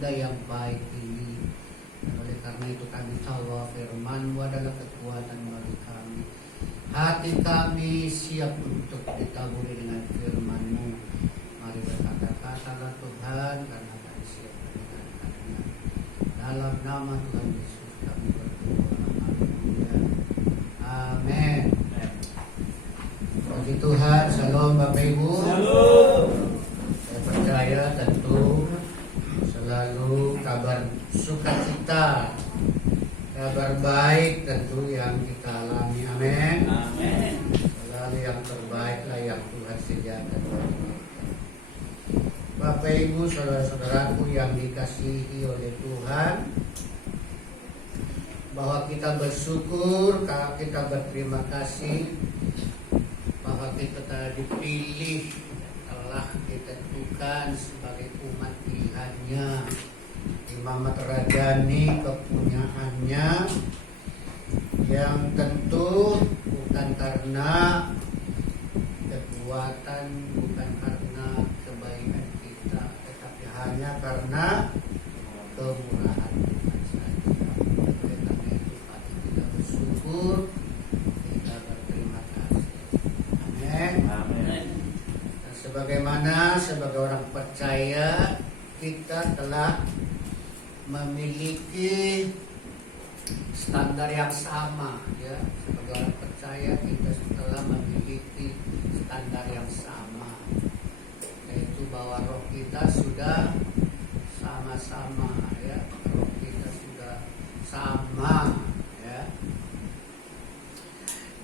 indah yang baik ini. Oleh karena itu kami tahu bahwa firman-Mu adalah kekuatan bagi kami. Hati kami siap untuk ditaburi dengan firman-Mu. Mari berkata-katalah Tuhan, karena kami siap mendengarkannya. Dalam nama Tuhan Yesus kami berdoa. Haleluya. Amin. Puji Tuhan. Shalom Bapak Ibu. Shalom. Saya percaya tentu selalu kabar sukacita, kabar baik tentu yang kita alami. Amin. Amin. Selalu yang terbaiklah yang Tuhan sediakan. Bapak Ibu, saudara-saudaraku yang dikasihi oleh Tuhan, bahwa kita bersyukur, kita berterima kasih bahwa kita telah dipilih, telah ditentukan sebagai umat pilihannya, imamat radhani kepunyaannya, yang tentu bukan karena kekuatan, bukan karena kebaikan kita, tetapi hanya karena kemurahan Tuhan saja. Oleh karena itu kita bersyukur, kita berterima kasih. Amin. Amin. Dan sebagaimana sebagai orang percaya kita telah memiliki standar yang sama, ya. Sebagai orang percaya kita telah memiliki standar yang sama, yaitu bahwa roh kita sudah sama-sama, ya. Roh kita sudah sama, ya.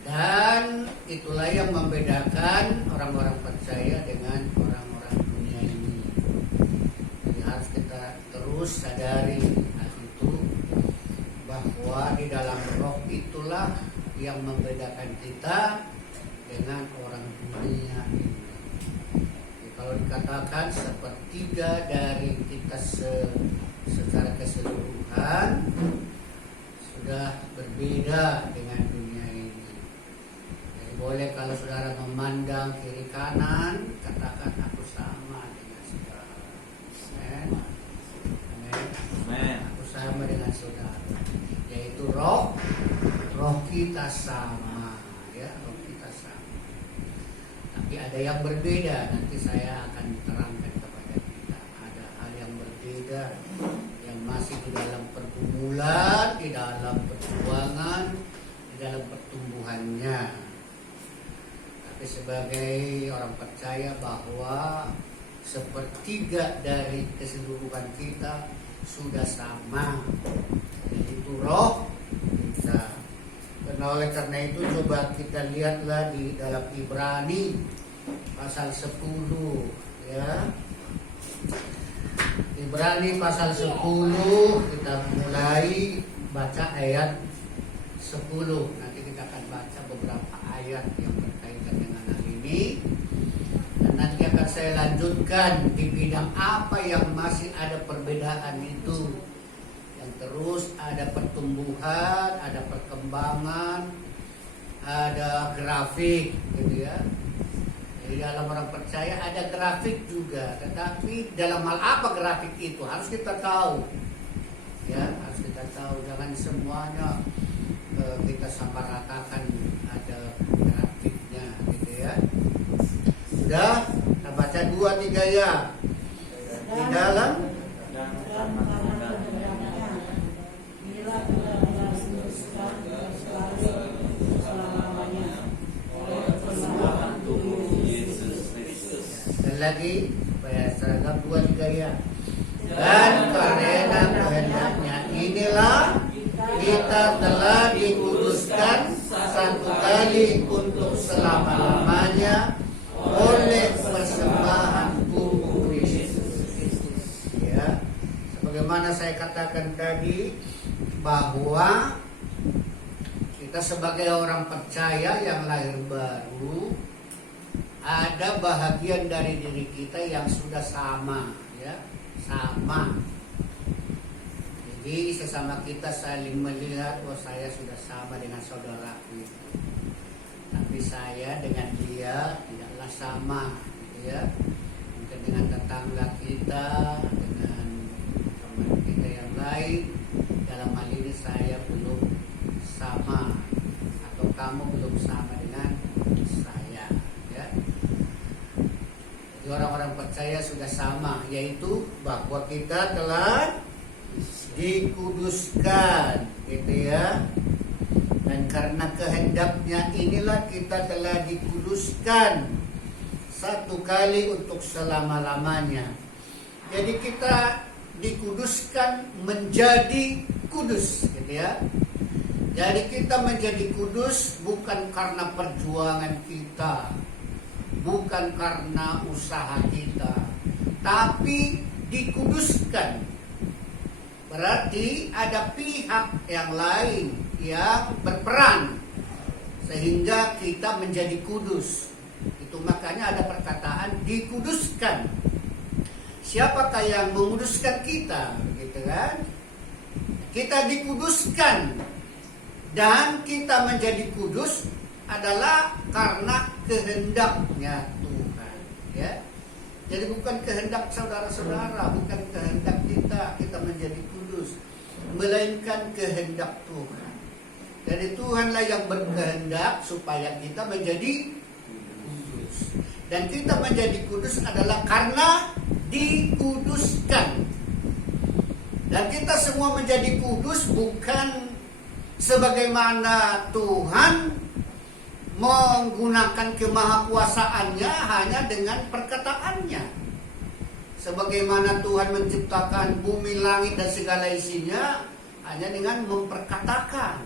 Dan itulah yang membedakan orang-orang percaya dengan orang-orang dunia ini. Jadi harus kita terus sadari hal itu, bahwa di dalam roh itulah yang membedakan kita dengan orang dunia ini. Jadi kalau dikatakan sepertiga dari kita secara keseluruhan sudah berbeda dengan dunia ini. Jadi boleh kalau saudara memandang kiri kanan, katakan aku sama dengan saudara. Amen. Amen. Amin. Aku sama dengan saudara. Yaitu roh kita sama, ya, roh kita sama. Tapi ada yang berbeda, nanti saya akan terangkan kepada kita. Ada hal yang berbeda yang masih di dalam pergumulan, di dalam perjuangan, di dalam pertumbuhannya. Tapi sebagai orang percaya bahwa sepertiga dari keseluruhan kita sudah sama, yaitu roh kita. Karena oleh karena itu coba kita lihatlah di dalam Ibrani pasal 10, ya. Ibrani pasal 10, kita mulai baca ayat 10. Nanti kita akan baca beberapa ayat yang berkaitan dengan hal ini. Dan nanti akan saya lanjutkan di bidang apa yang masih ada perbedaan itu. Yang terus ada pertumbuhan, ada perkembangan, ada grafik, gitu ya. Jadi dalam orang percaya ada grafik juga, tetapi dalam hal apa grafik itu harus kita tahu, ya, harus kita tahu. Jangan semuanya kita samaratakan ada grafiknya, gitu ya. Sudah, kita baca 2-3 ya. Di dalam lagi supaya seragam 2-3 ya. Dan karena kehendaknya inilah kita telah dikuduskan satu kali untuk selama-lamanya oleh persembahan tubuh Yesus Kristus, ya. Sebagaimana saya katakan tadi, bahwa kita sebagai orang percaya yang lahir baru, ada bahagian dari diri kita yang sudah sama, ya, sama. Jadi sesama kita saling melihat, oh saya sudah sama dengan saudaraku itu. Tapi saya dengan dia tidaklah sama, gitu ya. Mungkin dengan tetangga kita, dengan lain. Dalam hal ini saya belum sama atau kamu belum sama dengan saya, ya. Jadi orang-orang percaya sudah sama, yaitu bahwa kita telah dikuduskan, gitu ya. Dan karena kehendaknya inilah kita telah dikuduskan satu kali untuk selama-lamanya. Jadi kita dikuduskan menjadi kudus, gitu ya. Jadi kita menjadi kudus bukan karena perjuangan kita, bukan karena usaha kita, tapi dikuduskan. Berarti ada pihak yang lain yang berperan sehingga kita menjadi kudus. Itu makanya ada perkataan dikuduskan. Siapakah yang menguduskan kita, gitu kan? Kita dikuduskan dan kita menjadi kudus adalah karena kehendaknya Tuhan, ya. Jadi bukan kehendak saudara-saudara, bukan kehendak kita menjadi kudus, melainkan kehendak Tuhan. Jadi Tuhanlah yang berkehendak supaya kita menjadi kudus. Dan kita menjadi kudus adalah karena dikuduskan. Dan kita semua menjadi kudus bukan sebagaimana Tuhan menggunakan kemahakuasaannya hanya dengan perkataannya. Sebagaimana Tuhan menciptakan bumi, langit dan segala isinya hanya dengan memperkatakan.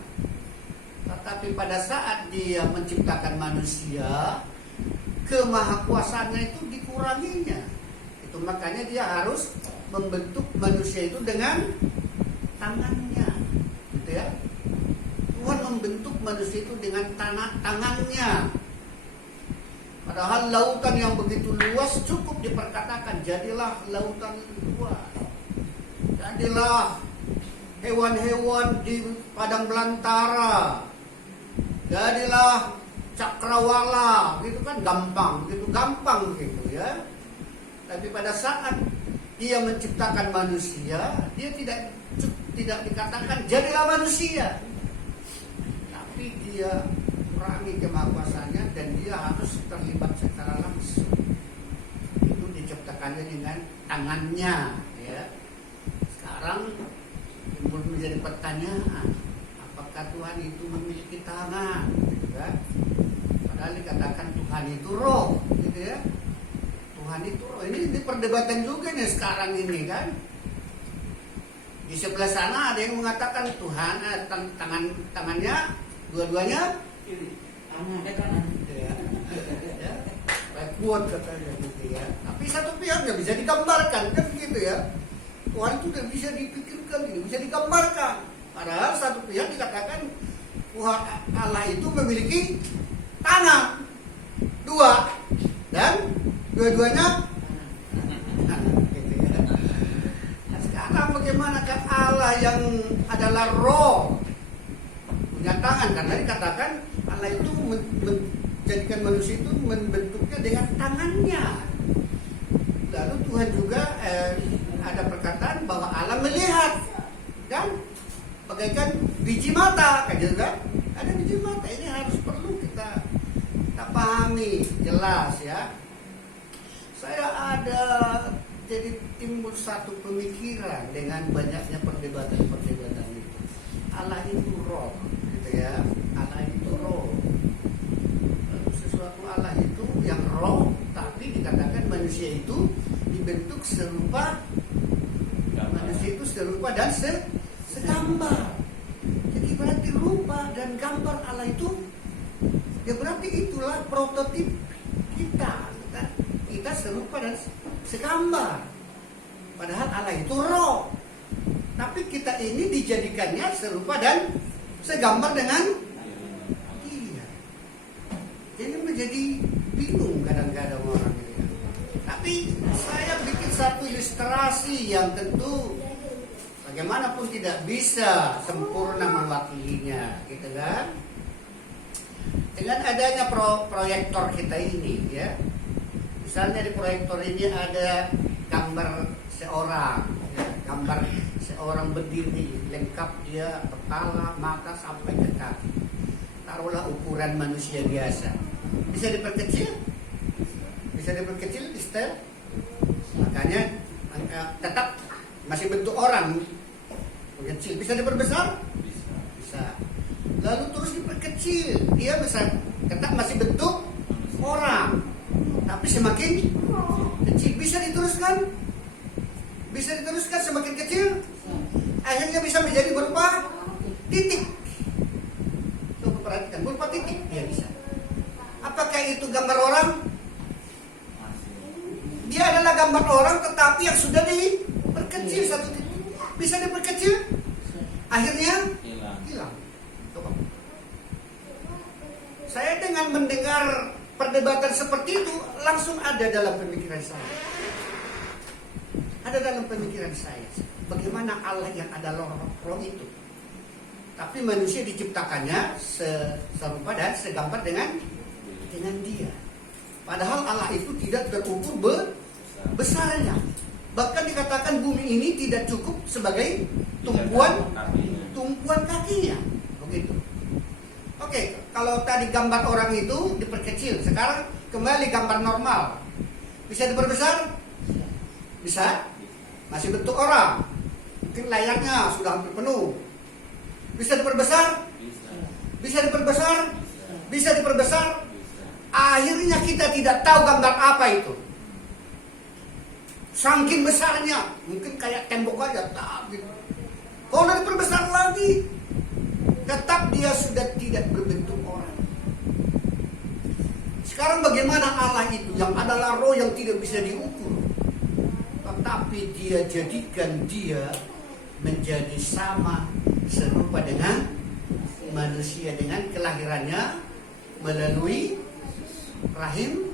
Tetapi pada saat Dia menciptakan manusia, kemahakuasaannya itu dikuranginya. Itu makanya Dia harus membentuk manusia itu dengan tangannya, gitu ya. Tuhan membentuk manusia itu dengan tangannya. Padahal lautan yang begitu luas cukup diperkatakan, jadilah lautan itu luas. Jadilah hewan-hewan di padang belantara. Jadilah cakrawala, gitu kan gampang gitu ya. Tapi pada saat Dia menciptakan manusia, Dia tidak dikatakan jadilah manusia. Tapi Dia kurangi kemahakuasaannya dan Dia harus terlibat secara langsung. Itu diciptakannya dengan tangannya, ya. Sekarang timbul menjadi pertanyaan, apakah Tuhan itu memiliki tangan, gitu kan? Padahal dikatakan Tuhan itu roh, gitu ya. Tuhan itu roh. Ini perdebatan juga nih sekarang ini kan. Di sebelah sana ada yang mengatakan Tuhan tangannya dua-duanya kiri, kanan, ya. Kuat katanya gitu ya. Tapi satu pihak nggak bisa digambarkan kan gitu ya. Tuhan itu tidak bisa dipikirkan, tidak bisa digambarkan. Padahal satu pihak dikatakan Tuhan Allah itu memiliki tangan dua dan dua-duanya gitu ya. Nah, sekarang bagaimanakah Allah yang adalah roh punya tangan? Karena dikatakan Allah itu menjadikan manusia itu membentuknya dengan tangannya. Lalu Tuhan juga ada perkataan bahwa Allah melihat, kan? Bagaikan biji mata, kan gitu kan? Ada biji mata. Ini harus perlu kita pahami jelas ya. Saya ada jadi timbul satu pemikiran dengan banyaknya perdebatan itu. Allah itu roh, gitu ya. Allah itu roh. Sesuatu Allah itu yang roh, tapi dikatakan manusia itu dibentuk serupa, manusia itu serupa dan segambar. Jadi berarti rupa dan gambar Allah itu, ya berarti itulah prototip kita. Kita serupa dan segambar. Padahal Allah itu roh. Tapi kita ini dijadikannya serupa dan segambar dengan Dia. Jadi menjadi bingung kadang-kadang orang gitu kan. Tapi saya bikin satu ilustrasi yang tentu bagaimanapun tidak bisa sempurna mewakilinya, gitu kan? Dengan adanya proyektor kita ini, ya. Misalnya di proyektor ini ada gambar seorang, ya, gambar seorang berdiri lengkap dia kepala, mata sampai ke kaki. Taruhlah ukuran manusia biasa. Bisa diperkecil? Bisa diperkecil di style? Makanya tetap masih bentuk orang. Kecil. Bisa diperbesar? Bisa. Lalu terus diperkecil. Dia bisa tetap masih bentuk orang. Tapi semakin kecil. Bisa diteruskan? Bisa diteruskan semakin kecil? Akhirnya bisa menjadi berupa titik. Coba perhatikan, berupa titik dia bisa. Apakah itu gambar orang? Dia adalah gambar orang tetapi yang sudah diperkecil satu titik. Bisa diperkecil? Akhirnya hilang. Coba. Saya dengan mendengar perdebatan seperti itu langsung ada dalam pemikiran saya. Ada dalam pemikiran saya. Bagaimana Allah yang adalah roh itu. Tapi manusia diciptakannya serupa dan segambar dengan dia. Padahal Allah itu tidak terukur besarnya. Bahkan dikatakan bumi ini tidak cukup sebagai tumpuan kakinya. Begitu. Oke, kalau tadi gambar orang itu diperkecil, sekarang kembali gambar normal. Bisa diperbesar? Bisa? Masih bentuk orang. Mungkin layarnya sudah hampir penuh. Bisa diperbesar? Bisa diperbesar? Bisa diperbesar? Akhirnya kita tidak tahu gambar apa itu. Saking besarnya, mungkin kayak tembok aja, tak gitu. Kalau diperbesar lagi, tetap dia sudah tidak berbentuk orang. Sekarang bagaimana Allah itu yang adalah roh yang tidak bisa diukur, tetapi dia jadikan dia menjadi sama serupa dengan manusia dengan kelahirannya melalui rahim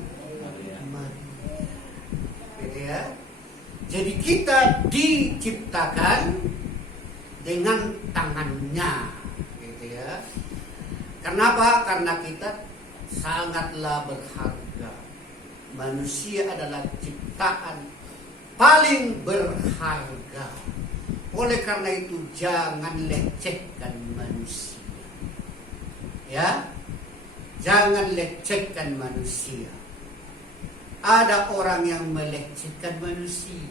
Maria. Gitu ya. Jadi kita diciptakan dengan tangannya, gitu ya. Kenapa? Karena kita sangatlah berharga. Manusia adalah ciptaan paling berharga. Oleh karena itu jangan lecehkan manusia. Ya, jangan lecehkan manusia. Ada orang yang melecehkan manusia.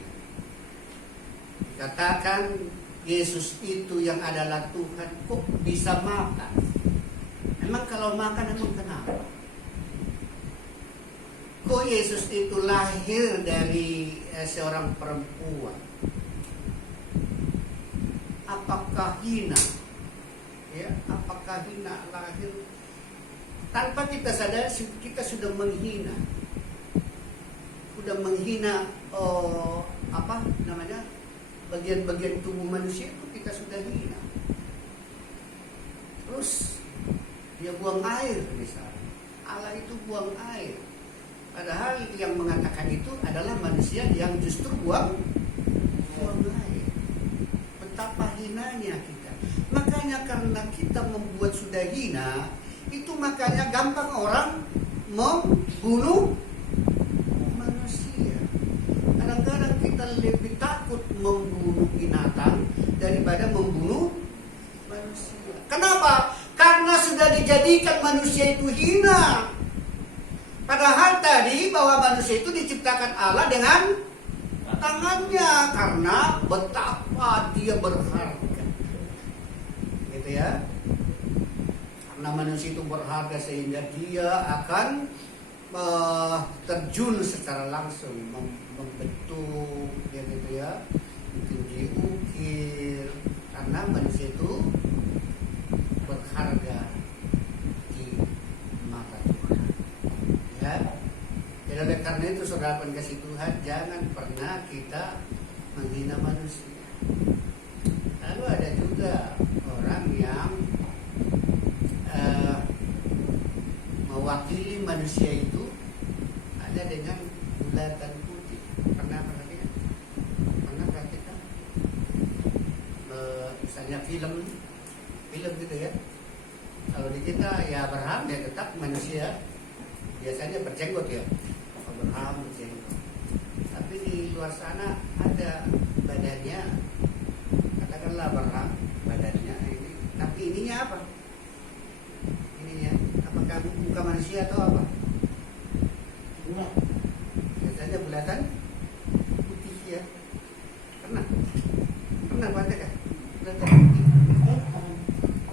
Katakan Yesus itu yang adalah Tuhan, kok bisa makan? Emang kalau makan emang kenapa? Kok Yesus itu lahir dari seorang perempuan? Apakah hina? Ya, apakah hina lahir? Tanpa kita sadar kita sudah menghina. Sudah menghina bagian-bagian tubuh manusia itu kita sudah hina. Terus dia buang air misalnya. Allah itu buang air. Padahal yang mengatakan itu adalah manusia yang justru buang air. Betapa hinanya kita. Makanya karena kita membuat sudah hina, itu makanya gampang orang membunuh manusia. Kadang-kadang kita lebih takut membunuh binatang daripada membunuh manusia. Kenapa? Karena sudah dijadikan manusia itu hina. Padahal tadi bahwa manusia itu diciptakan Allah dengan tangannya karena betapa dia berharga. Gitu ya. Karena manusia itu berharga sehingga dia akan terjun secara langsung membentuk gitu ya. Mungkin diukir karena manusia itu berharga di mata Tuhan. Ya. Jadi oleh karena itu saudara pengasih Tuhan, jangan pernah kita menghina manusia. Lalu ada juga orang yang mewakili manusia itu ada dengan bulatan putih. Pernah perhatikan? Misalnya film gitu ya. Kalau di kita ya Abraham dia tetap manusia, biasanya berjenggot ya. Abraham berjenggot. Tapi di luar sana ada badannya, kata Pernah baca kan? Lautan putih.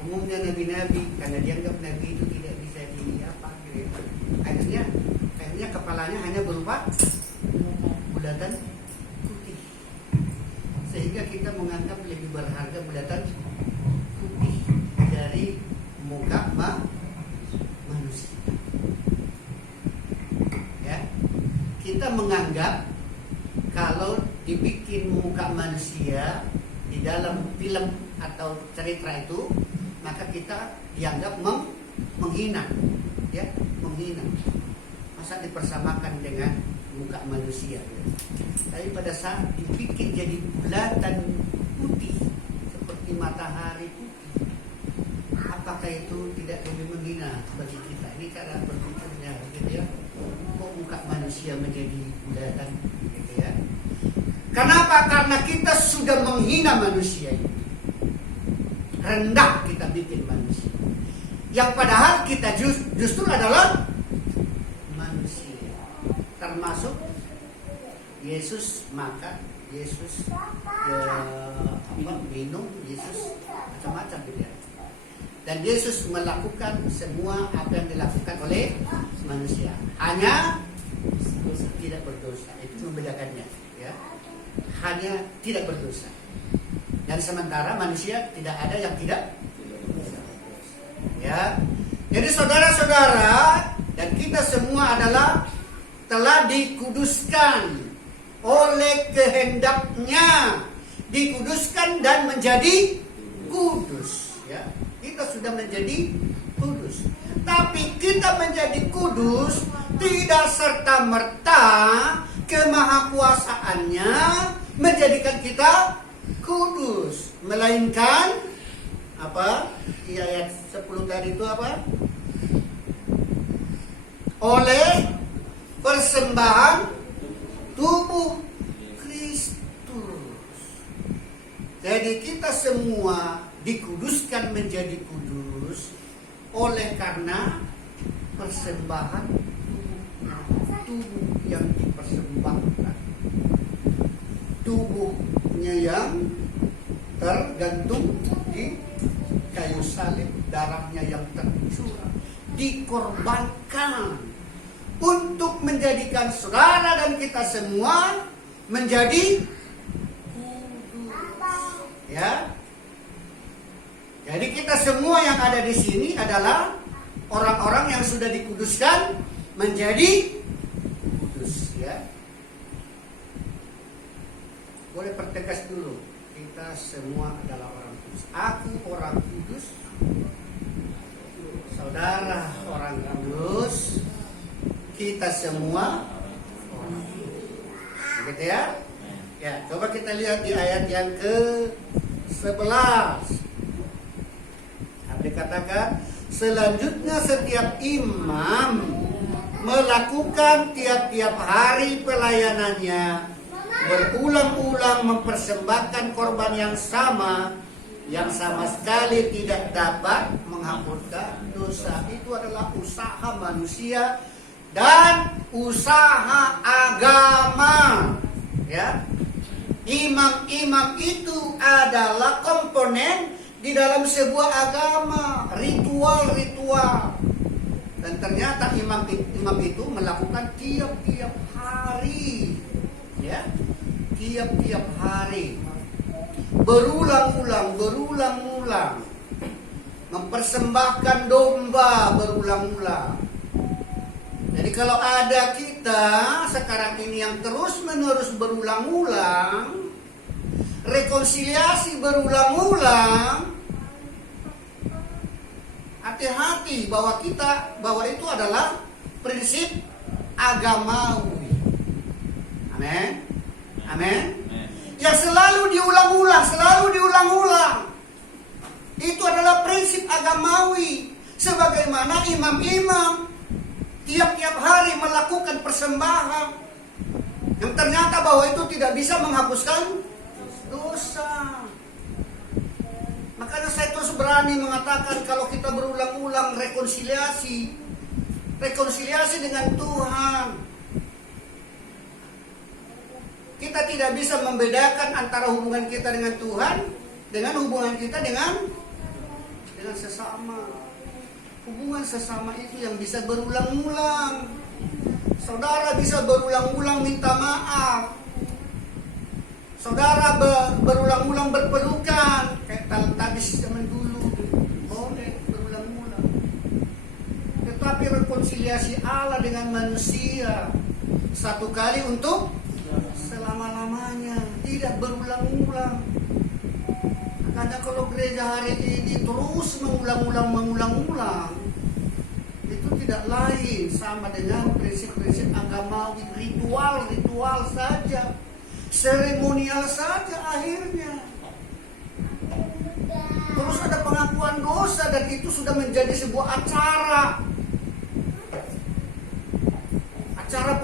Umumnya nabi-nabi karena dianggap nabi itu tidak bisa apa gitu. Akhirnya kepalanya hanya berupa bulatan putih. Sehingga kita menganggap lebih berharga bulatan putih dari muka manusia. Ya. Kita menganggap kalau dibikin muka manusia di dalam film atau cerita itu, maka kita dianggap menghina, ya, menghina. Masa dipersamakan dengan muka manusia, ya. Tapi pada saat dibikin jadi bulatan putih seperti matahari putih, apakah itu tidak lebih menghina bagi kita? Ini cara berpikirnya, gitu ya. Kok muka manusia menjadi bulatan, gitu ya? Kenapa? Karena kita sudah menghina manusia itu. Rendah kita bikin manusia. Yang padahal kita justru adalah manusia. Termasuk Yesus makan, Yesus minum, Yesus macam-macam gitu ya. Dan Yesus melakukan semua apa yang dilakukan oleh manusia. Hanya tidak berdosa. Itu membedakannya, ya. Hanya tidak berdosa. Dan sementara manusia tidak ada yang tidak berdosa. Ya. Jadi saudara-saudara dan kita semua adalah telah dikuduskan oleh kehendaknya, dikuduskan dan menjadi kudus, ya. Kita sudah menjadi kudus. Tapi kita menjadi kudus tidak serta-merta kemahakuasaannya menjadikan kita kudus, melainkan apa? Di ayat 10 tadi itu apa? Oleh persembahan tubuh Kristus. Jadi kita semua dikuduskan menjadi kudus oleh karena persembahan tubuh yang dipersembahkan. Tubuhnya yang tergantung di kayu salib, darahnya yang tercurah, dikorbankan untuk menjadikan saudara dan kita semua menjadi kudus. Ya. Jadi kita semua yang ada di sini adalah orang-orang yang sudah dikuduskan menjadi kudus, ya. Boleh pertegas dulu, kita semua adalah orang kudus. Aku orang kudus, saudara orang kudus, kita semua orang kudus. Begitu ya? Ya, coba kita lihat di ayat yang ke-11. Dikatakan selanjutnya setiap imam melakukan tiap-tiap hari pelayanannya, berulang-ulang mempersembahkan korban yang sama sekali tidak dapat menghapuskan dosa. Itu adalah usaha manusia dan usaha agama, ya. Imam-imam itu adalah komponen di dalam sebuah agama, ritual-ritual. Dan ternyata imam itu melakukan tiap-tiap hari, ya, tiap-tiap hari, berulang-ulang, mempersembahkan domba berulang-ulang. Jadi kalau ada kita sekarang ini yang terus-menerus berulang-ulang, rekonsiliasi berulang-ulang, hati-hati bahwa itu adalah prinsip agamawi. Amin. Amin. Yang selalu diulang-ulang. Itu adalah prinsip agamawi. Sebagaimana imam-imam tiap-tiap hari melakukan persembahan yang ternyata bahwa itu tidak bisa menghapuskan dosa. Makanya saya terus berani mengatakan kalau kita berulang-ulang rekonsiliasi dengan Tuhan, kita tidak bisa membedakan antara hubungan kita dengan Tuhan dengan hubungan kita dengan sesama. Hubungan sesama itu yang bisa berulang-ulang. Saudara bisa berulang-ulang minta maaf. Saudara berulang-ulang berpelukan kayak tabis zaman dulu. Boleh berulang-ulang. Tetapi rekonsiliasi Allah dengan manusia satu kali untuk selama-lamanya, tidak berulang-ulang. Karena kalau gereja hari ini terus mengulang-ulang, itu tidak lain sama dengan prinsip-prinsip agamawi, ritual saja, seremonial saja akhirnya. Terus ada pengakuan dosa dan itu sudah menjadi sebuah acara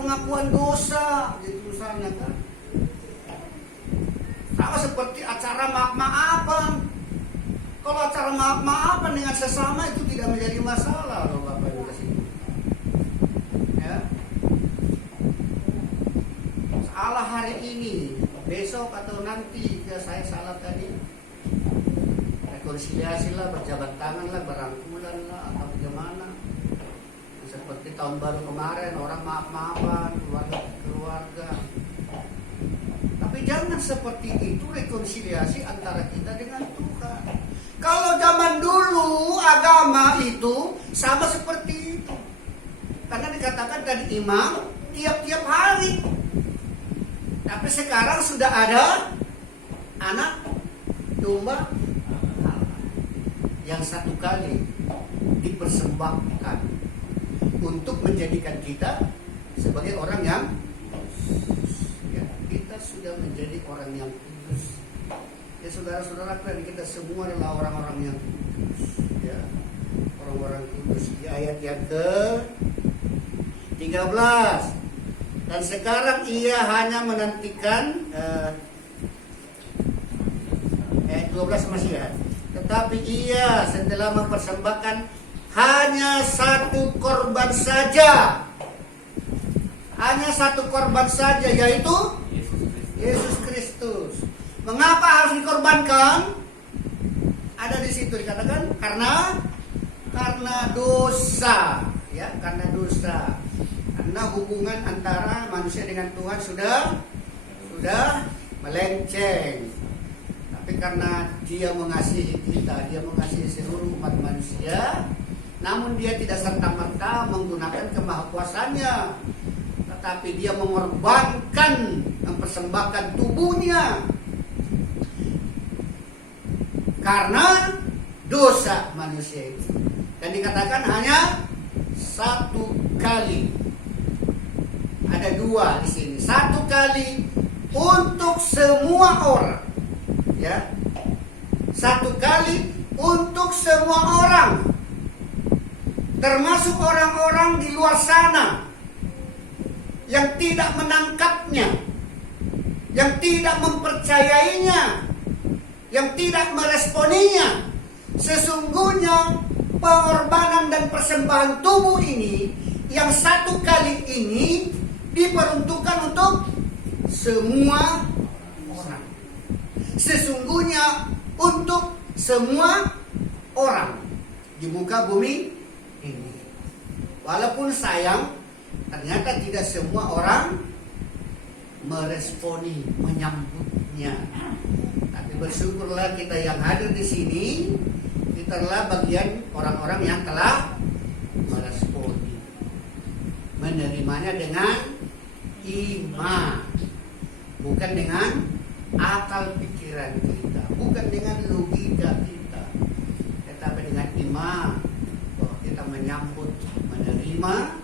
pengakuan dosa, gitu misalnya kan. Sama seperti acara maaf-maafan. Kalau acara maaf-maafan dengan sesama itu tidak menjadi masalah loh Bapak Ibu kasih. Ya. Salah hari ini, besok atau nanti ya saya salah tadi. Rekonsiliasi lah, berjabat tangan lah, berangkulan lah, atau bagaimana. Seperti tahun baru kemarin orang maaf-maafan keluarga. Tapi jangan seperti itu rekonsiliasi antara kita dengan Tuhan. Kalau zaman dulu agama itu sama seperti itu. Karena dikatakan tadi imam tiap-tiap hari. Tapi sekarang sudah ada anak domba yang satu kali dipersembahkan untuk menjadikan kita sebagai orang yang ya, kita sudah menjadi orang yang kudus. Ya saudara-saudara, kita semua adalah orang-orang yang kudus. Ya, orang-orang kudus. Di ayat yang ke-13. Dan sekarang ia hanya menantikan ayat 12 masih ya. Tetapi ia setelah mempersembahkan hanya satu korban saja. Hanya satu korban saja, yaitu Yesus Kristus. Mengapa harus dikorbankan? Ada di situ dikatakan karena dosa, ya, karena dosa. Karena hubungan antara manusia dengan Tuhan sudah melenceng. Tapi karena Dia mengasihi kita, Dia mengasihi seluruh umat manusia, namun Dia tidak serta-merta menggunakan kemahakuasaannya, tetapi Dia mengorbankan, mempersembahkan tubuhnya karena dosa manusia itu. Dan dikatakan hanya satu kali. Ada dua di sini. Satu kali untuk semua orang. Ya. Satu kali untuk semua orang. Termasuk orang-orang di luar sana yang tidak menangkapnya, yang tidak mempercayainya, yang tidak meresponinya. Sesungguhnya pengorbanan dan persembahan tubuh ini yang satu kali ini diperuntukkan untuk semua orang. Sesungguhnya untuk semua orang di muka bumi ini. Walaupun sayang, ternyata tidak semua orang meresponi, menyambutnya. Tapi bersyukurlah kita yang hadir di sini, kita adalah bagian orang-orang yang telah meresponi, menerimanya dengan iman, bukan dengan akal pikiran kita, bukan dengan logika kita, tetapi dengan iman bahwa kita menyambut, menerima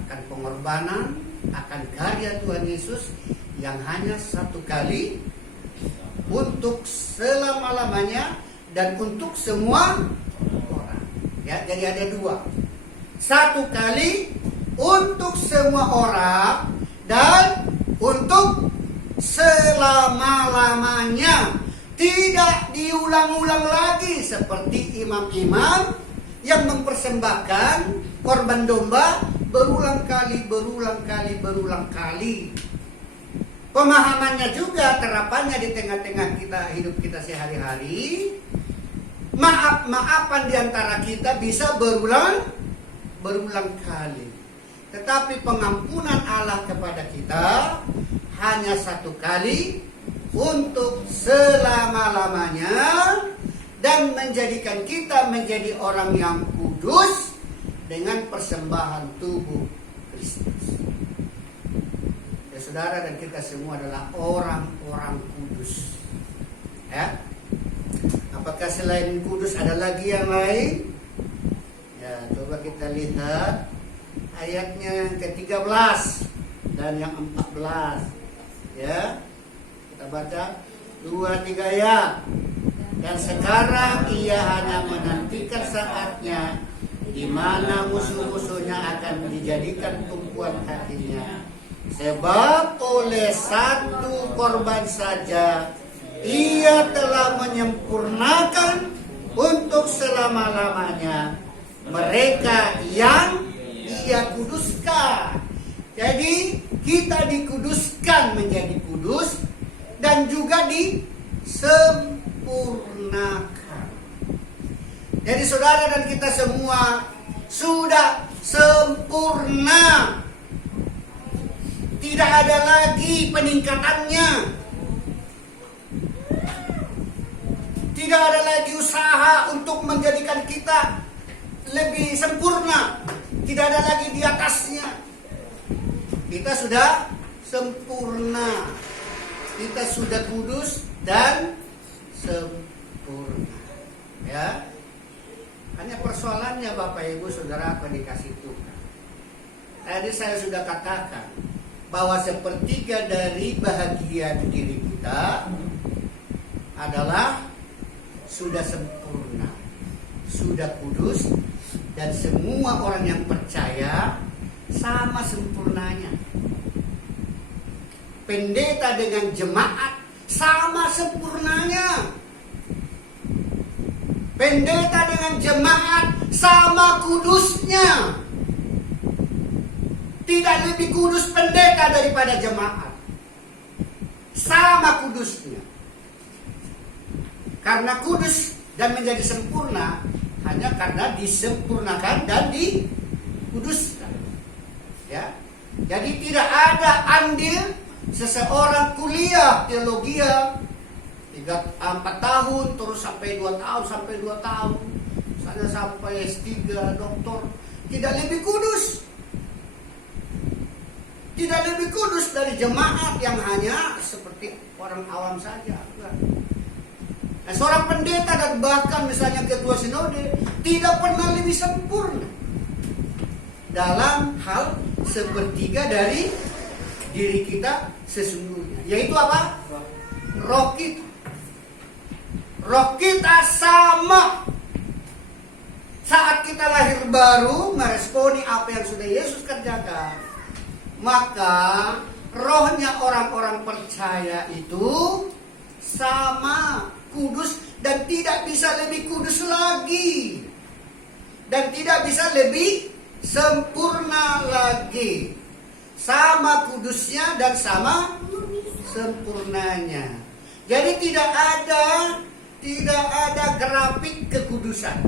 akan pengorbanan, akan karya Tuhan Yesus yang hanya satu kali untuk selama-lamanya dan untuk semua orang. Ya, jadi ada dua. Satu kali untuk semua orang dan untuk selama-lamanya. Tidak diulang-ulang lagi seperti imam-imam yang mempersembahkan korban domba berulang kali. pemahamannya juga, terapannya di tengah-tengah kita, hidup kita sehari-hari. Maaf-maafan di antara kita bisa berulang kali. Tetapi pengampunan Allah kepada kita hanya satu kali untuk selama-lamanya dan menjadikan kita menjadi orang yang kudus dengan persembahan tubuh Kristus. Ya, saudara dan kita semua adalah orang-orang kudus. Ya. Apakah selain kudus ada lagi yang lain? Ya, coba kita lihat ayatnya yang ke-13 dan yang 14. Ya. Kita baca 2-3 ya. Dan sekarang ia hanya menantikan saatnya di mana musuh-musuhnya akan dijadikan tumpuan kakinya. Sebab oleh satu korban saja ia telah menyempurnakan untuk selama-lamanya mereka yang ia kuduskan. Jadi kita dikuduskan menjadi kudus dan juga disempurnakan. Jadi saudara dan kita semua sudah sempurna. Tidak ada lagi peningkatannya. Tidak ada lagi usaha untuk menjadikan kita lebih sempurna. Tidak ada lagi di atasnya. Kita sudah sempurna. Kita sudah kudus dan sempurna. Ya. Hanya persoalannya Bapak Ibu Saudara apa dikasih Tuhan. Tadi saya sudah katakan bahwa sepertiga dari bahagian diri kita adalah sudah sempurna, sudah kudus, dan semua orang yang percaya sama sempurnanya. Pendeta dengan jemaat sama sempurnanya. Pendeta dengan jemaat sama kudusnya. Tidak lebih kudus pendeta daripada jemaat. Sama kudusnya. Karena kudus dan menjadi sempurna hanya karena disempurnakan dan dikuduskan. Ya. Jadi tidak ada andil seseorang kuliah teologi 4 tahun terus sampai 2 tahun, misalnya sampai S3 doktor, tidak lebih kudus. Tidak lebih kudus dari jemaat yang hanya seperti orang awam saja. Nah, seorang pendeta dan bahkan misalnya ketua sinode tidak pernah lebih sempurna dalam hal sepertiga dari diri kita sesungguhnya. Yaitu apa? Roh kita. Roh kita sama. Saat kita lahir baru meresponi apa yang sudah Yesus kerjakan, maka rohnya orang-orang percaya itu sama kudus dan tidak bisa lebih kudus lagi dan tidak bisa lebih sempurna lagi. Sama kudusnya dan sama sempurnanya. Jadi tidak ada grafik kekudusan,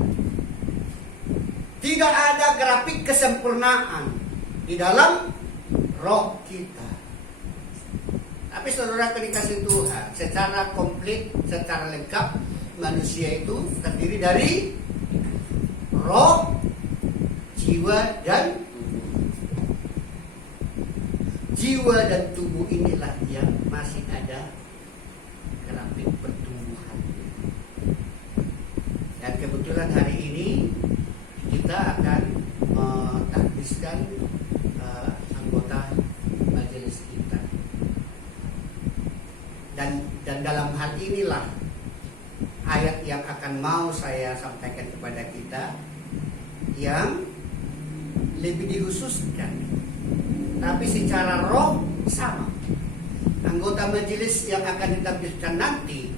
tidak ada grafik kesempurnaan di dalam roh kita. Tapi saudara dikasih Tuhan, secara komplit, secara lengkap, manusia itu terdiri dari roh, jiwa, dan tubuh inilah yang masih ada grafik pertumbuhan. Dan kebetulan hari ini kita akan mentakbiskan anggota majelis kita. Dan dalam hal inilah ayat yang akan mau saya sampaikan kepada kita yang lebih dikhususkan, tapi secara roh sama. Anggota majelis yang akan ditakbirkan nanti